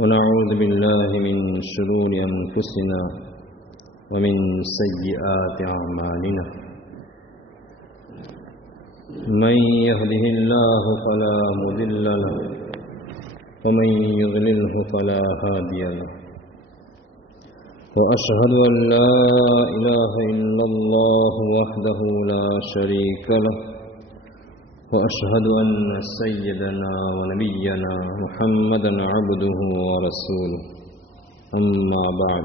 ونعوذ بالله من شرور أنفسنا ومن سيئات أعمالنا من يهده الله فلا مضل له ومن يضلله فلا هادي له وأشهد أن لا إله إلا الله وحده لا شريك له وأشهد أن سيدنا ونبينا محمدا عبده ورسوله أما بعد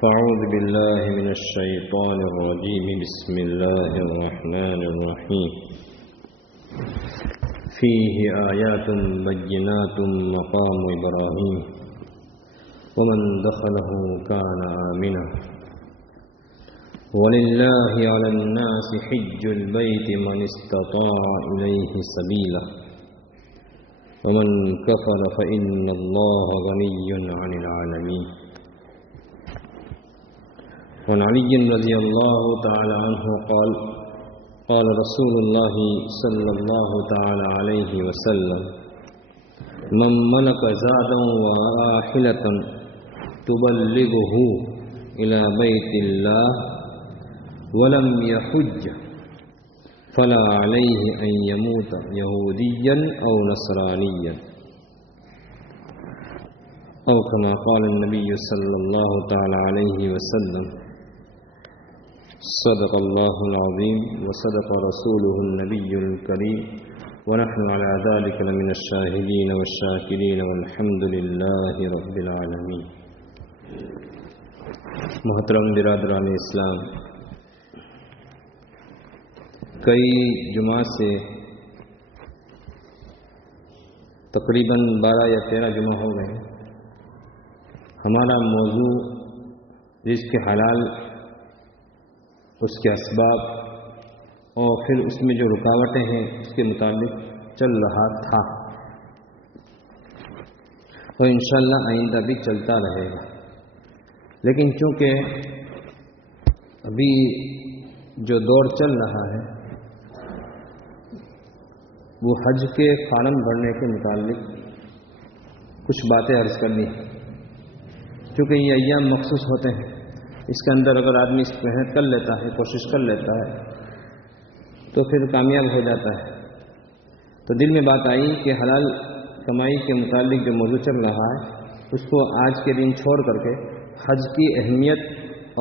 فأعوذ بالله من الشيطان الرجيم بسم الله الرحمن الرحيم فيه آيات بينات مقام إبراهيم ومن دخله كان آمنا ولله على الناس حج البيت من استطاع إليه سبيلا ومن كفر فإن الله غني عن العالمين. وعن علي رضي الله تعالى عنه قال قال رسول الله صلى الله تعالى عليه وسلم من ملك زادا وراحلة تبلغه إلى بيت الله ولم يحج فلا عليه أن يموت يهوديا أو نصرانيا أو كما قال النبي صلى الله تعالى عليه وسلم. صدق الله العظيم وصدق رسوله النبي الكريم ونحن على ذلك لمن الشاهدين والشاكرين والحمد لله رب العالمين. محترم برادران اسلام، کئی جمعہ سے تقریباً 12 یا 13 جمعہ ہو گئے. ہمارا موضوع رزق حلال، اس کے اسباب اور پھر اس میں جو رکاوٹیں ہیں اس کے متعلق چل رہا تھا اور انشاءاللہ آئندہ بھی چلتا رہے گا. لیکن چونکہ ابھی جو دور چل رہا ہے وہ حج کے فارم بھرنے کے متعلق کچھ باتیں عرض کرنی ہیں. چونکہ یہ ایام مخصوص ہوتے ہیں، اس کے اندر اگر آدمی اس محنت کر لیتا ہے، کوشش کر لیتا ہے تو پھر کامیاب ہو جاتا ہے. تو دل میں بات آئی کہ حلال کمائی کے متعلق جو موضوع چل رہا ہے اس کو آج کے دن چھوڑ کر کے حج کی اہمیت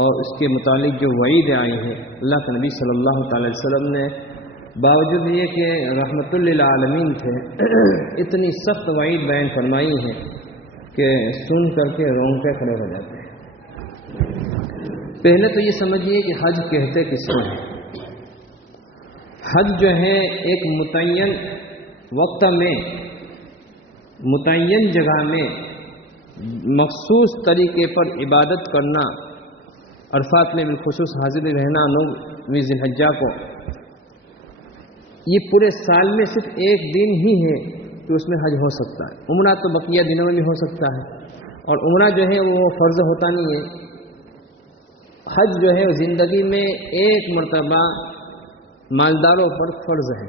اور اس کے متعلق جو وعیدیں آئی ہیں اللہ کے نبی صلی اللہ تعالی وسلم نے باوجود یہ کہ رحمت للعالمین تھے اتنی سخت وعید بیان فرمائی ہے کہ سن کر کے رونگٹے کھڑے ہو جاتے ہیں. پہلے تو یہ سمجھیے کہ حج کہتے کس کو ہیں. حج جو ہے ایک متعین وقت میں متعین جگہ میں مخصوص طریقے پر عبادت کرنا، عرفات میں بالخصوص حاضر رہنا 9ویں ذی الحجہ کو، یہ پورے سال میں صرف ایک دن ہی ہے کہ اس میں حج ہو سکتا ہے. عمرہ تو بقیہ دنوں میں بھی ہو سکتا ہے اور عمرہ جو ہے وہ فرض ہوتا نہیں ہے. حج جو ہے زندگی میں ایک مرتبہ مالداروں پر فرض ہے.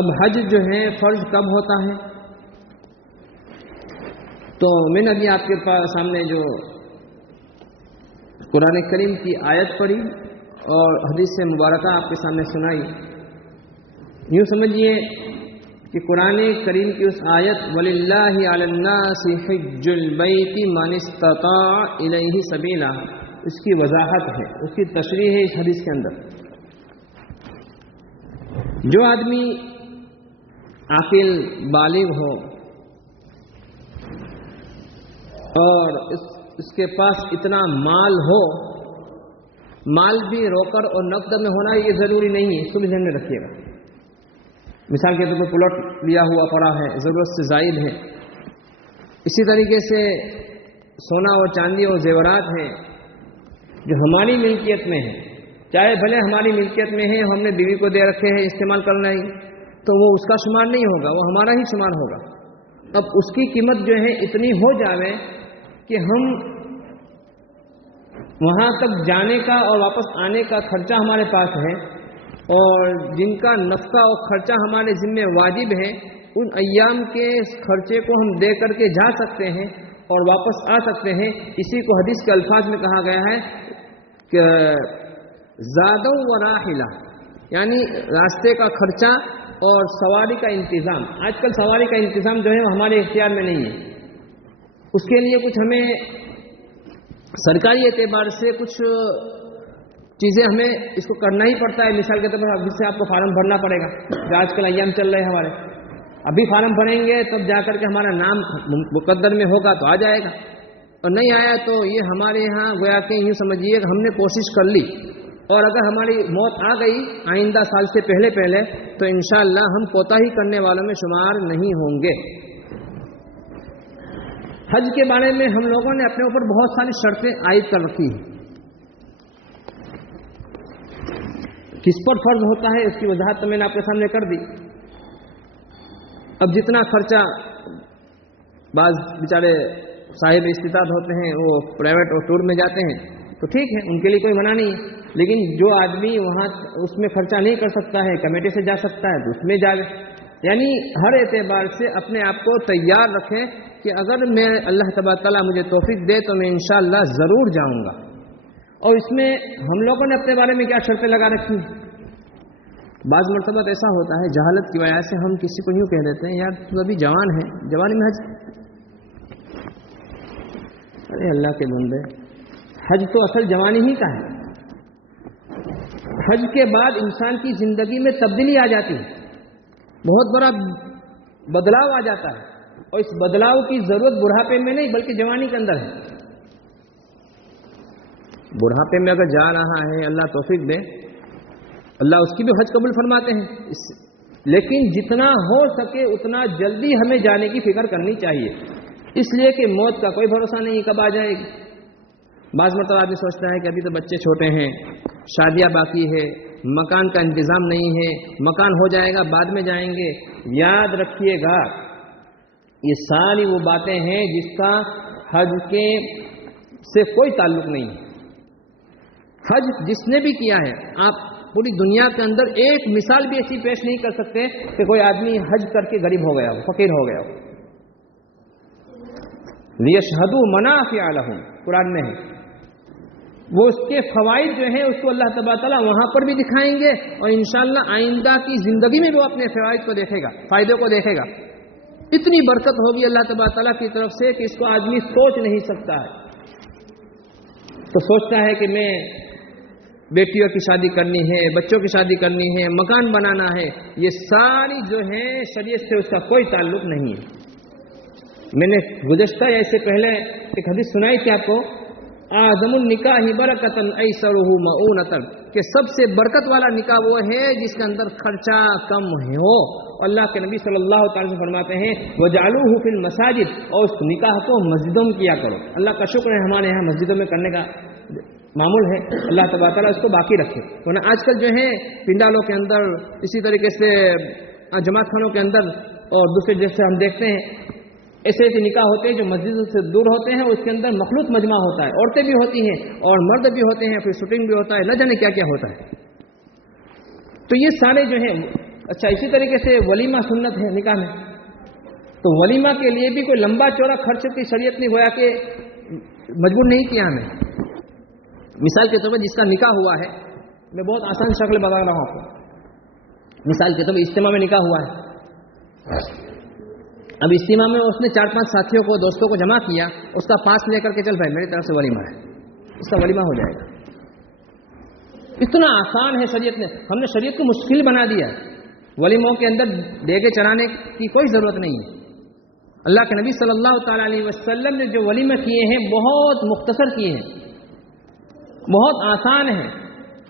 اب حج جو ہے فرض کب ہوتا ہے؟ تو میں نے ابھی آپ کے سامنے جو قرآن کریم کی آیت پڑھی اور حدیث مبارکہ آپ کے سامنے سنائی. یوں سمجھیے کہ قرآن کریم کی اس آیت وَلِلَّهِ عَلَى النَّاسِ حِجُّ الْبَيْتِ مَنِ اسْتَطَاعَ إِلَيْهِ سَبِيلًا، اس کی وضاحت ہے، اس کی تشریح ہے اس حدیث کے اندر. جو آدمی عاقل بالغ ہو اور اس کے پاس اتنا مال ہو، مال بھی روکڑ اور نقد میں ہونا یہ ضروری نہیں ہے، اس کو بھی ذہن میں رکھیے گا. مثال کے طور پر پلاٹ لیا ہوا پڑا ہے، ضرورت سے زائد ہے. اسی طریقے سے سونا اور چاندی اور زیورات ہیں جو ہماری ملکیت میں ہیں، چاہے بھلے ہماری ملکیت میں ہیں، ہم نے بیوی کو دے رکھے ہیں استعمال کرنا ہی، تو وہ اس کا شمار نہیں ہوگا، وہ ہمارا ہی شمار ہوگا. اب اس کی قیمت جو ہے اتنی ہو جاوے کہ ہم وہاں تک جانے کا اور واپس آنے کا خرچہ ہمارے پاس ہے اور جن کا نفقہ اور خرچہ ہمارے ذمہ واجب ہے ان ایام کے خرچے کو ہم دے کر کے جا سکتے ہیں اور واپس آ سکتے ہیں. اسی کو حدیث کے الفاظ میں کہا گیا ہے کہ زادو و راحلہ، یعنی راستے کا خرچہ اور سواری کا انتظام. آج کل سواری کا انتظام جو ہے وہ ہمارے اختیار میں نہیں ہے. اس کے لیے کچھ ہمیں سرکاری اعتبار سے کچھ چیزیں ہمیں اس کو کرنا ہی پڑتا ہے. مثال کے طور پر ابھی سے آپ کو فارم بھرنا پڑے گا. جو آج کل ایام چل رہے ہیں ہمارے، ابھی فارم بھریں گے تب جا کر کے ہمارا نام مقدر میں ہوگا تو آ جائے گا، اور نہیں آیا تو یہ ہمارے یہاں گویا کہ یوں سمجھیے کہ ہم نے کوشش کر لی، اور اگر ہماری موت آ گئی آئندہ سال سے پہلے تو انشاءاللہ ہم کوتاہی کرنے والوں میں شمار نہیں ہوں گے. حج کے بارے میں ہم لوگوں نے اپنے اوپر بہت ساری شرطیں عائد کر رکھی ہیں. کس پر فرض ہوتا ہے اس کی وضاحت تو میں نے آپ کے سامنے کر دی. اب جتنا خرچہ بعض بیچارے صاحب استطاعت ہوتے ہیں وہ پرائیویٹ اور ٹور میں جاتے ہیں تو ٹھیک ہے، ان کے لیے کوئی منع نہیں ہے. لیکن جو آدمی وہاں اس میں خرچہ نہیں کر سکتا ہے، کمیٹی سے جا سکتا ہے تو اس میں جائے. یعنی ہر اعتبار سے اپنے آپ کو تیار رکھیں کہ اگر میں اللہ تبارک تعالیٰ مجھے توفیق دے تو میں انشاءاللہ ضرور جاؤں گا. اور اس میں ہم لوگوں نے اپنے بارے میں کیا شرطیں لگا رکھی ہیں. بعض مرتبہ ایسا ہوتا ہے جہالت کی وجہ سے ہم کسی کو یوں کہہ دیتے ہیں یار تو ابھی جوان ہے، جوانی میں حج. ارے اللہ کے بندے، حج تو اصل جوانی ہی کا ہے. حج کے بعد انسان کی زندگی میں تبدیلی آ جاتی ہے، بہت بڑا بدلاؤ آ جاتا ہے، اور اس بدلاؤ کی ضرورت بڑھاپے میں نہیں بلکہ جوانی کے اندر ہے. بڑھاپے میں اگر جا رہا ہے اللہ توفیق دے، اللہ اس کی بھی حج قبول فرماتے ہیں، لیکن جتنا ہو سکے اتنا جلدی ہمیں جانے کی فکر کرنی چاہیے، اس لیے کہ موت کا کوئی بھروسہ نہیں کب آ جائے گی. بعض مرتبہ آدمی سوچتا ہے کہ ابھی تو بچے چھوٹے ہیں، شادیاں باقی ہے، مکان کا انتظام نہیں ہے، مکان ہو جائے گا بعد میں جائیں گے. یاد رکھیے گا یہ ساری وہ باتیں ہیں جس کا حج کے سے کوئی تعلق نہیں ہے. حج جس نے بھی کیا ہے، آپ پوری دنیا کے اندر ایک مثال بھی ایسی پیش نہیں کر سکتے کہ کوئی آدمی حج کر کے غریب ہو گیا ہو، فقیر ہو گیا ہو. لِيَشْهَدُوا مَنَافِعَ لَهُمْ قرآن میں ہے. وہ اس کے فوائد جو ہیں اس کو اللہ تبارک تعالیٰ وہاں پر بھی دکھائیں گے، اور انشاءاللہ آئندہ کی زندگی میں وہ اپنے فوائد کو دیکھے گا، فائدے کو دیکھے گا. اتنی برکت ہوگی اللہ تبارک تعالیٰ کی طرف سے کہ اس کو آدمی سوچ نہیں سکتا ہے. تو سوچتا ہے کہ میں بیٹیوں کی شادی کرنی ہے، بچوں کی شادی کرنی ہے، مکان بنانا ہے، یہ ساری جو ہیں شریعت سے اس کا کوئی تعلق نہیں ہے. میں نے گزشتہ یا اس سے پہلے ایک حدیث سنائی تھی آپ کو، اعظم النکاح برکتاً ایسرہ مؤونۃ، کہ سب سے برکت والا نکاح وہ ہے جس کے اندر خرچہ کم ہو. اللہ کے نبی صلی اللہ تعالی وسلم فرماتے ہیں وجعلوہ فی المساجد، اور اس نکاح کو مسجدوں میں کیا کرو. اللہ کا شکر ہے ہمارے یہاں مسجدوں میں کرنے کا معمول ہے، اللہ تبارک تعالیٰ اس کو باقی رکھے. ورنہ آج کل جو ہے پنڈالوں کے اندر، اسی طریقے سے جماعت خانوں کے اندر اور دوسرے جیسے ہم دیکھتے ہیں ایسے ایسے نکاح ہوتے ہیں جو مسجد سے دور ہوتے ہیں، اس کے اندر مخلوط مجمع ہوتا ہے، عورتیں بھی ہوتی ہیں اور مرد بھی ہوتے ہیں، پھر شوٹنگ بھی ہوتا ہے، نہ جانے کیا کیا ہوتا ہے. تو یہ سارے جو ہیں. اچھا، اسی طریقے سے ولیمہ سنت ہے نکاح میں، تو ولیمہ کے لیے بھی کوئی لمبا چوڑا خرچ کی شریعت نے گویا کہ مجبور نہیں کیا ہمیں. مثال کے طور پر جس کا نکاح ہوا ہے، میں بہت آسان شکل بتا رہا ہوں آپ کو. مثال کے طور پر اجتماع میں نکاح ہوا ہے. اب اجتماع میں اس نے 4-5 ساتھیوں کو، دوستوں کو جمع کیا، اس کا پاس لے کر کے چل بھائی میری طرف سے ولیمہ ہے، اس کا ولیمہ ہو جائے گا. اتنا آسان ہے شریعت نے. ہم نے شریعت کو مشکل بنا دیا. ولیموں کے اندر دیگے چڑھانے کی کوئی ضرورت نہیں ہے. اللہ کے نبی صلی اللہ تعالی علیہ وسلم نے جو ولیمہ کیے ہیں بہت مختصر کیے ہیں، بہت آسان ہے.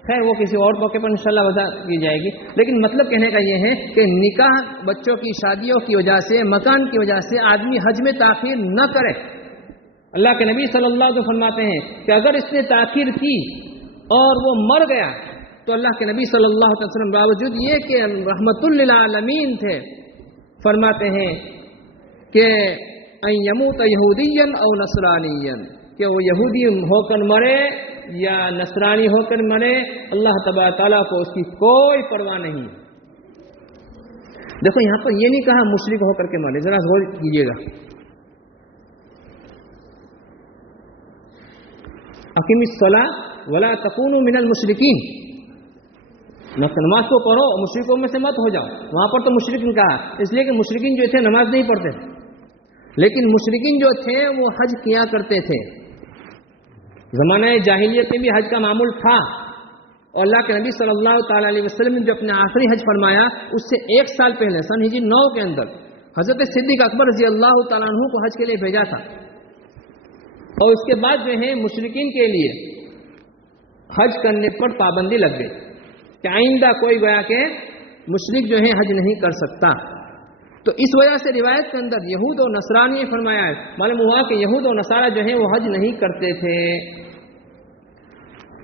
خیر وہ کسی اور موقع پر انشاءاللہ وضاحت کی جائے گی. لیکن مطلب کہنے کا یہ ہے کہ نکاح، بچوں کی شادیوں کی وجہ سے، مکان کی وجہ سے آدمی حج میں تاخیر نہ کرے. اللہ کے نبی صلی اللہ علیہ وسلم فرماتے ہیں کہ اگر اس نے تاخیر کی اور وہ مر گیا تو اللہ کے نبی صلی اللہ علیہ وسلم باوجود یہ کہ رحمت للعالمین تھے، فرماتے ہیں کہ ان یموت یہودیا او نصرانیا، کہ وہ یہودی ہو کر مرے یا نصرانی ہو کر مرے، اللہ تبارک تعالیٰ کو اس کی کوئی پرواہ نہیں. دیکھو یہاں پر یہ نہیں کہا مشرک ہو کر کے مارے، ذرا غور کیجیے گا. اقیم الصلاۃ ولا تکونوا من المشرکین، نماز کو پڑھو اور مشرکوں میں سے مت ہو جاؤ. وہاں پر تو مشرکین کہا اس لیے کہ مشرکین جو تھے نماز نہیں پڑھتے تھے، لیکن مشرکین جو تھے وہ حج کیا کرتے تھے. زمانہ جاہلیت میں بھی حج کا معمول تھا، اور اللہ کے نبی صلی اللہ تعالی علیہ وسلم نے جو اپنے آخری حج فرمایا اس سے 1 سال پہلے سن ہجری 9 کے اندر حضرت صدیق اکبر رضی اللہ تعالیٰ عنہ کو حج کے لیے بھیجا تھا. اور اس کے بعد جو ہے مشرکین کے لیے حج کرنے پر پابندی لگ گئی کہ آئندہ کوئی گویا کہ مشرک جو ہے حج نہیں کر سکتا. تو اس وجہ سے روایت کے اندر یہود و نصرانی فرمایا ہے، معلوم ہوا کہ یہود و نصارہ جو ہیں وہ حج نہیں کرتے تھے.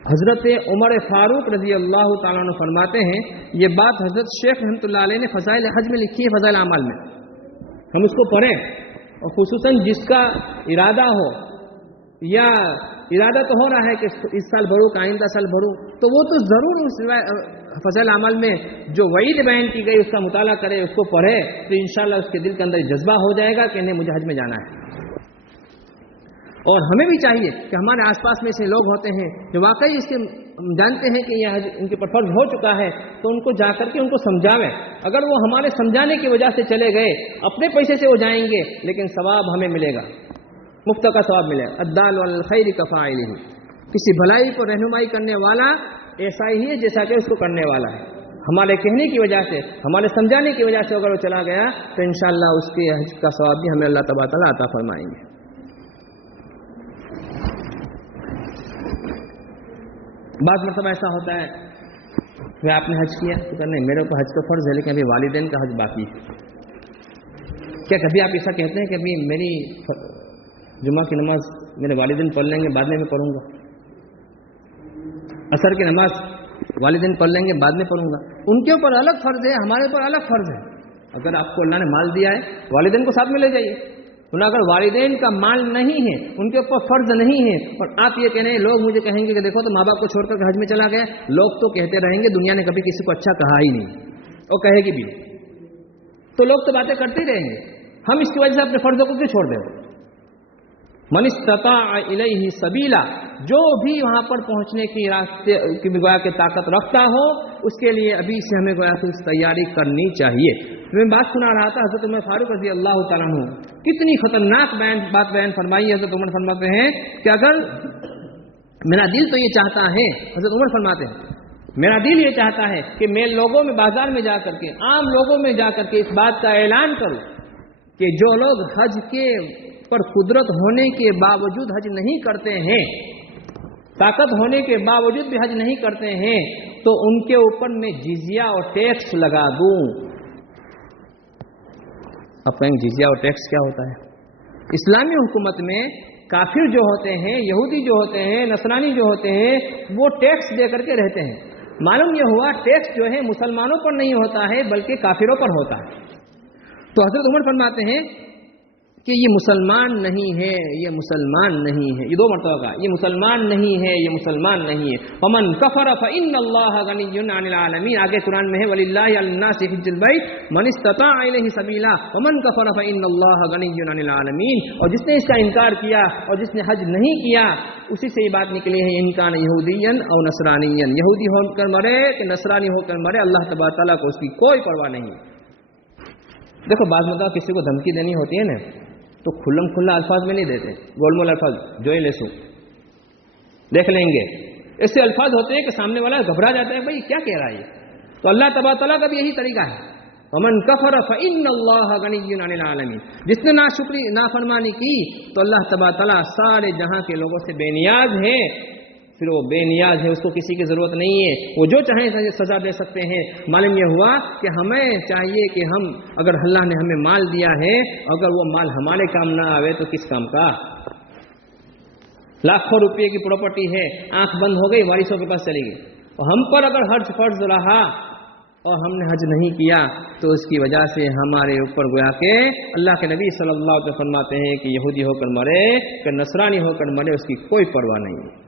حضرت عمر فاروق رضی اللہ تعالیٰ عنہ فرماتے ہیں، یہ بات حضرت شیخ رحمۃ اللہ علیہ نے فضائل حج میں لکھی ہے، فضائل اعمال میں. ہم اس کو پڑھیں، اور خصوصاً جس کا ارادہ ہو یا ارادہ تو ہو رہا ہے کہ اس سال بھروں کا آئندہ سال بھروں، تو وہ تو ضرور اس فضائل اعمال میں جو وعید بیان کی گئی اس کا مطالعہ کرے، اس کو پڑھے، تو انشاءاللہ اس کے دل کے اندر جذبہ ہو جائے گا کہ نہیں مجھے حج میں جانا ہے. اور ہمیں بھی چاہیے کہ ہمارے آس پاس میں ایسے لوگ ہوتے ہیں جو واقعی اس کے جانتے ہیں کہ یہ حج ان کے پر فرض ہو چکا ہے، تو ان کو جا کر کے ان کو سمجھاویں. اگر وہ ہمارے سمجھانے کی وجہ سے چلے گئے، اپنے پیسے سے وہ جائیں گے، لیکن ثواب ہمیں ملے گا، مفت کا ثواب ملے گا. الدال علی الخیر کفاعلہ، کسی بھلائی کو رہنمائی کرنے والا ایسا ہی ہے جیسا کہ اس کو کرنے والا ہے. ہمارے کہنے کی وجہ سے، ہمارے سمجھانے کی وجہ سے اگر وہ چلا گیا تو انشاءاللہ اس کے حج کا ثواب بھی ہمیں اللہ تبارک و تعالیٰ عطا فرمائیں گے. بعض مرتبہ ایسا ہوتا ہے کہ آپ نے حج کیا تو نہیں، میرے کو حج کا فرض ہے لیکن ابھی والدین کا حج باقی ہے. کیا کبھی آپ ایسا کہتے ہیں کہ ابھی میری جمعہ کی نماز میرے والدین پڑھ لیں گے بعد میں پڑھوں گا، عصر کی نماز والدین پڑھ لیں گے بعد میں پڑھوں گا؟ ان کے اوپر الگ فرض ہے، ہمارے اوپر الگ فرض ہے. اگر آپ کو اللہ نے مال دیا ہے والدین کو ساتھ میں لے جائیے. اگر والدین کا مال نہیں ہے، ان کے اوپر فرض نہیں ہے، اور آپ یہ کہہ رہے ہیں، لوگ مجھے کہیں گے کہ دیکھو تو ماں باپ کو چھوڑ کر حج میں چلا گیا. لوگ تو کہتے رہیں گے، دنیا نے کبھی کسی کو اچھا کہا ہی نہیں اور کہے گی بھی، تو لوگ تو باتیں کرتے ہی رہیں گے. ہم اس کی وجہ سے اپنے فرضوں کو کیوں چھوڑ دیں؟ من استطاع الیہ سبیلا، جو بھی وہاں پر پہنچنے کی راستے کی گویا کہ طاقت رکھتا ہو، اس کے لیے ابھی سے ہمیں گویا کہ تیاری کرنی چاہیے. میں بات سنا رہا تھا حضرت عمر فاروق رضی اللہ تعالیٰ عنہ، کتنی خطرناک بات بیان فرمائی. حضرت عمر فرماتے ہیں کہ اگر میرا دل تو یہ چاہتا ہے، حضرت عمر فرماتے ہیں میرا دل یہ چاہتا ہے کہ میں لوگوں میں بازار میں جا کر کے، عام لوگوں میں جا کر کے اس بات کا اعلان کروں کہ جو لوگ حج کے پر قدرت ہونے کے باوجود حج نہیں کرتے ہیں، طاقت ہونے کے باوجود بھی حج نہیں کرتے ہیں، تو ان کے اوپر میں جزیہ اور ٹیکس لگا دوں. اب کہیں جزیہ اور ٹیکس کیا ہوتا ہے؟ اسلامی حکومت میں کافر جو ہوتے ہیں، یہودی جو ہوتے ہیں، نصرانی جو ہوتے ہیں، وہ ٹیکس دے کر کے رہتے ہیں. معلوم یہ ہوا ٹیکس جو ہے مسلمانوں پر نہیں ہوتا ہے بلکہ کافروں پر ہوتا ہے. تو حضرت عمر فرماتے ہیں کہ یہ مسلمان نہیں ہے، یہ مسلمان نہیں ہے. یہ 2 مرتبہ کہا، یہ مسلمان نہیں ہے، یہ مسلمان نہیں ہے. ومن کفر فإن اللہ غنی عن العالمین. آگے قرآن میں ہے وَلِلَّهِ عَلَى النَّاسِ حِجُّ الْبَيْتِ مَنِ اسْتَطَاعَ إِلَيْهِ سَبِيلًا وَمَنْ كَفَرَ فَإِنَّ اللَّهَ غَنِيٌّ عَنِ الْعَالَمِينَ. اور جس نے اس کا انکار کیا اور جس نے حج نہیں کیا، اسی سے یہ بات نکلی ہے، ان کان یہودیًا او نصرانیًا، یہودی ہو کر مرے کہ نصرانی ہو کر مرے، اللہ تبارک تعالیٰ کو اس کی کوئی پرواہ نہیں. دیکھو بعض مرتبہ کسی کو دھمکی دینی ہوتی ہے نا، تو کھلم کھلا الفاظ میں نہیں دیتے، گول مول الفاظ جو ہی لسو دیکھ لیں گے، ایسے الفاظ ہوتے ہیں کہ سامنے والا گھبرا جاتا ہے، بھائی کیا کہہ رہا ہے. تو اللہ تبارک تعالیٰ کا بھی یہی طریقہ ہے، ومن کفر فإن اللہ غنی عن العالمین. جس نے نافرمانی کی تو اللہ تبارک تعالیٰ سارے جہاں کے لوگوں سے بے نیاز ہے. پھر وہ بے نیاز ہے، اس کو کسی کی ضرورت نہیں ہے، وہ جو چاہیں سزا دے سکتے ہیں. معلوم یہ ہوا کہ ہمیں چاہیے کہ ہم اگر اللہ نے ہمیں مال دیا ہے، اگر وہ مال ہمارے کام نہ آوے تو کس کام کا؟ لاکھوں روپے کی پراپرٹی ہے، آنکھ بند ہو گئی، وارثوں کے پاس چلی گئی، اور ہم پر اگر حج فرض رہا اور ہم نے حج نہیں کیا تو اس کی وجہ سے ہمارے اوپر گویا کہ اللہ کے نبی صلی اللہ علیہ وسلم فرماتے ہیں کہ یہودی ہو کر مرے کہ نصرانی ہو کر مرے، اس کی کوئی پرواہ نہیں ہے.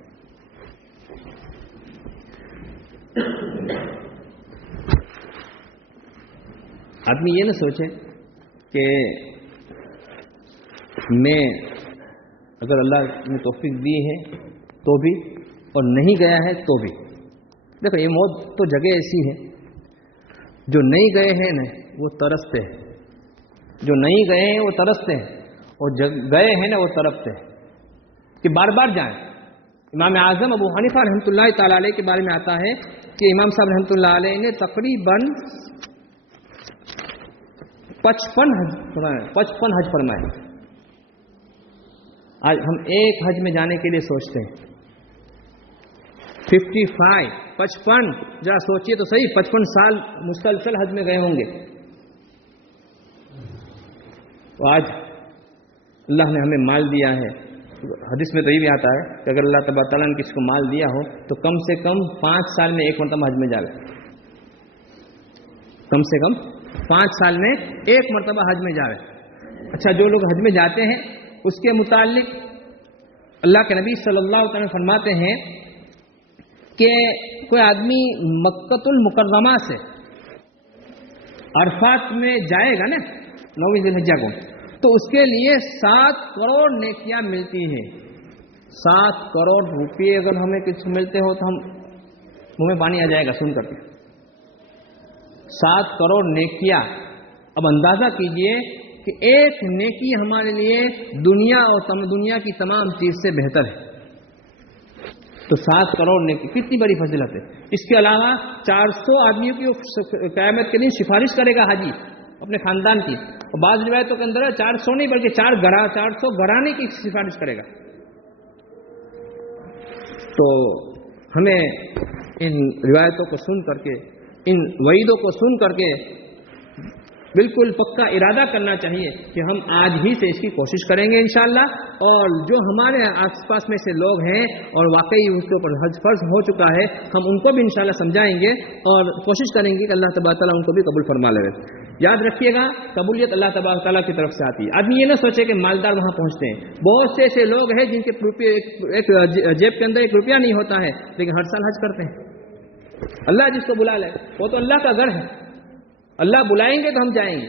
آدمی یہ نہ سوچے کہ میں اگر اللہ نے توفیق دی ہے تو بھی اور نہیں گیا ہے تو بھی. دیکھو یہ موت تو جگہ ایسی ہے، جو نہیں گئے ہیں نا وہ ترستے ہیں، جو نہیں گئے ہیں وہ ترستے ہیں، اور گئے ہیں نا وہ تڑپتے ہیں کہ بار بار جائیں. امام اعظم ابو حنیفہ رحمۃ اللہ تعالی علیہ کے بارے میں آتا ہے کہ امام صاحب رحمۃ اللہ علیہ نے تقریباً 55 حج فرمائے. آج ہم ایک حج میں جانے کے لیے سوچتے ہیں. 55 ذرا سوچیے تو صحیح، 55 سال مسلسل حج میں گئے ہوں گے. تو آج اللہ نے ہمیں مال دیا ہے. حدیث میں تو یہ بھی آتا ہے کہ اگر اللہ تبارک تعالیٰ نے کسی کو مال دیا ہو تو کم سے کم 5 سال میں ایک مرتبہ حج میں جاوے. کم سے کم 5 سال میں ایک مرتبہ حج میں جاوے. اچھا، جو لوگ حج میں جاتے ہیں اس کے متعلق اللہ کے نبی صلی اللہ علیہ وسلم فرماتے ہیں کہ کوئی آدمی مکۃ المکرمہ سے عرفات میں جائے گا نا 9 ذی الحجہ کو، تو اس کے لیے 7 کروڑ نیکیاں ملتی ہیں. 7 کروڑ روپے اگر ہمیں کچھ ملتے ہو تو ہم منہ میں پانی آ جائے گا سن کر کے. 7 کروڑ نیکیاں. اب اندازہ کیجئے کہ ایک نیکی ہمارے لیے دنیا اور دنیا کی تمام چیز سے بہتر ہے. تو 7 کروڑ نیکی کتنی بڑی فضیلت ہے. اس کے علاوہ 400 آدمیوں کی قیامت کے دن سفارش کرے گا حاجی اپنے خاندان کی. اور بعض روایتوں کے اندر 400 نہیں بلکہ 400 گھرانے کی سفارش کرے گا. تو ہمیں ان روایتوں کو سن کر کے، ان وعیدوں کو سن کر کے بالکل پکا ارادہ کرنا چاہیے کہ ہم آج ہی سے اس کی کوشش کریں گے انشاءاللہ. اور جو ہمارے آس پاس میں سے لوگ ہیں اور واقعی اس کے اوپر حج فرض ہو چکا ہے، ہم ان کو بھی انشاءاللہ سمجھائیں گے اور کوشش کریں گے کہ اللہ تبارک تعالیٰ ان کو بھی قبول فرما لے. یاد رکھیے گا، قبولیت اللہ تبارک تعالیٰ کی طرف سے آتی ہے. آدمی یہ نہ سوچے کہ مالدار وہاں پہنچتے ہیں. بہت سے ایسے لوگ ہیں جن کے ایک جیب کے اندر 1 روپیہ نہیں ہوتا ہے لیکن ہر سال حج کرتے ہیں. اللہ جس کو بلا لے وہ تو اللہ کا گھر ہے. اللہ بلائیں گے تو ہم جائیں گے.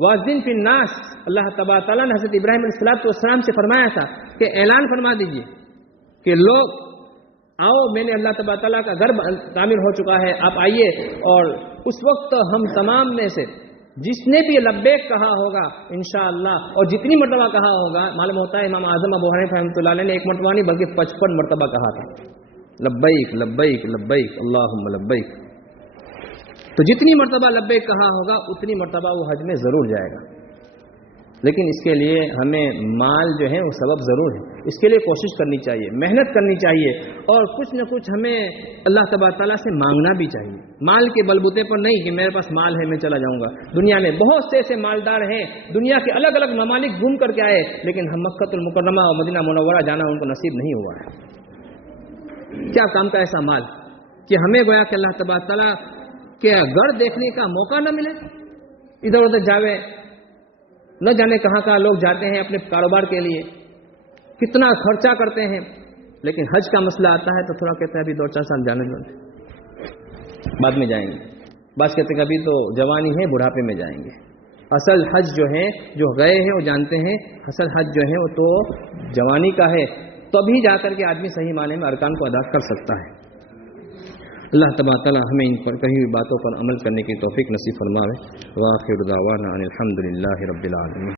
وَأَذِّن فِي النَّاسِ، اللہ تبارک تعالیٰ نے حضرت ابراہیم علیہ السلام سے فرمایا تھا کہ اعلان فرما دیجئے کہ لوگ آؤ، میں نے اللہ تبارک تعالیٰ کا گھر تعمیر ہو چکا ہے، آپ آئیے. اور اس وقت ہم تمام میں سے جس نے بھی لبیک کہا ہوگا انشاءاللہ، اور جتنی مرتبہ کہا ہوگا، معلوم ہوتا ہے امام اعظم ابو حنیفہ رحمۃ اللہ علیہ نے 1 مرتبہ نہیں بلکہ 55 مرتبہ کہا تھا لبیک لبیک لبیک اللہم لبیک. تو جتنی مرتبہ لبیک کہا ہوگا اتنی مرتبہ وہ حج میں ضرور جائے گا. لیکن اس کے لیے ہمیں مال جو ہے وہ سبب ضرور ہے. اس کے لیے کوشش کرنی چاہیے، محنت کرنی چاہیے، اور کچھ نہ کچھ ہمیں اللہ تبارک تعالیٰ سے مانگنا بھی چاہیے. مال کے بلبوتے پر نہیں کہ میرے پاس مال ہے میں چلا جاؤں گا. دنیا میں بہت سے ایسے مالدار ہیں، دنیا کے الگ الگ ممالک گھوم کر کے آئے لیکن ہم مکۃ المکرمہ اور مدینہ منورہ جانا ان کو نصیب نہیں ہوا ہے. کیا کام کا ایسا مال کہ ہمیں گویا کہ اللہ تبارک تعالیٰ کہ گھر دیکھنے کا موقع نہ ملے، ادھر ادھر جاوے. نہ جانے کہاں کہاں لوگ جاتے ہیں اپنے کاروبار کے لیے، کتنا خرچہ کرتے ہیں، لیکن حج کا مسئلہ آتا ہے تو تھوڑا کہتے ہیں ابھی 2-4 سال جانے دیں، بعد میں جائیں گے. بعض کہتے ہیں ابھی تو جوانی ہے بڑھاپے میں جائیں گے. اصل حج جو ہے، جو گئے ہیں وہ جانتے ہیں، اصل حج جو ہے وہ تو جوانی کا ہے، تبھی جا کر کے آدمی صحیح معنی میں ارکان کو ادا کر سکتا ہے. اللہ تبارک تعالیٰ ہمیں ان پر کہی ہوئی باتوں پر عمل کرنے کی توفیق نصیب فرمائے. وآخر دعوانا ان الحمد للہ رب العالمین.